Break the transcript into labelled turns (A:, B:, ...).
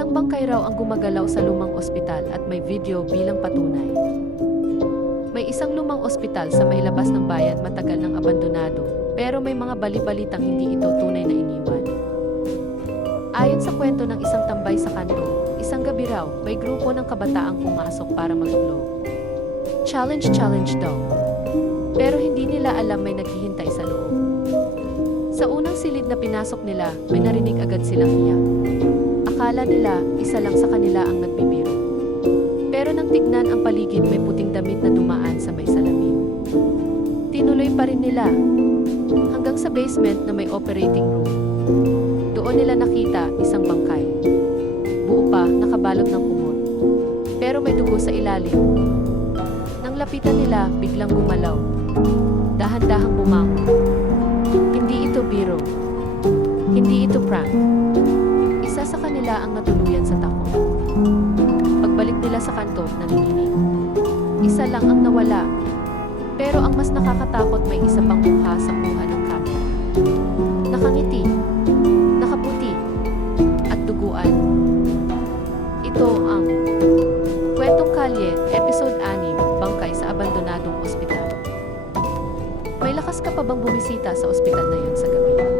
A: Isang bangkay raw ang gumagalaw sa lumang ospital at may video bilang patunay. May isang lumang ospital sa may labas ng bayan matagal ng abandonado, pero may mga bali-balitang hindi ito tunay na iniwan. Ayon sa kwento ng isang tambay sa kanto, isang gabi raw, may grupo ng kabataang pumasok para matulog. Challenge challenge daw. Pero hindi nila alam may naghihintay sa loob. Sa unang silid na pinasok nila, may narinig agad silang iyak. Akala nila, isa lang sa kanila ang nagbibiro. Pero nang tignan ang paligid, may puting damit na dumaan sa may salamin. Tinuloy pa rin nila, hanggang sa basement na may operating room. Doon nila nakita isang bangkay. Buo pa, nakabalot ng kumot. Pero may dugo sa ilalim. Nang lapitan nila, biglang gumalaw. Dahan-dahang bumangon. Hindi ito biro. Hindi ito prank. Isa sa kanila ang natuluyan sa takot. Pagbalik nila sa kanto, nanginginig. Isa lang ang nawala. Pero ang mas nakakatakot may isa pang mukha sa kuha ng camera. Nakangiti, nakaputi, at duguan. Ito ang Kwentong Kalye, Episode 6, Bangkay sa Abandonadong Ospital. May lakas ka pa bang bumisita sa ospital na yun sa gabi?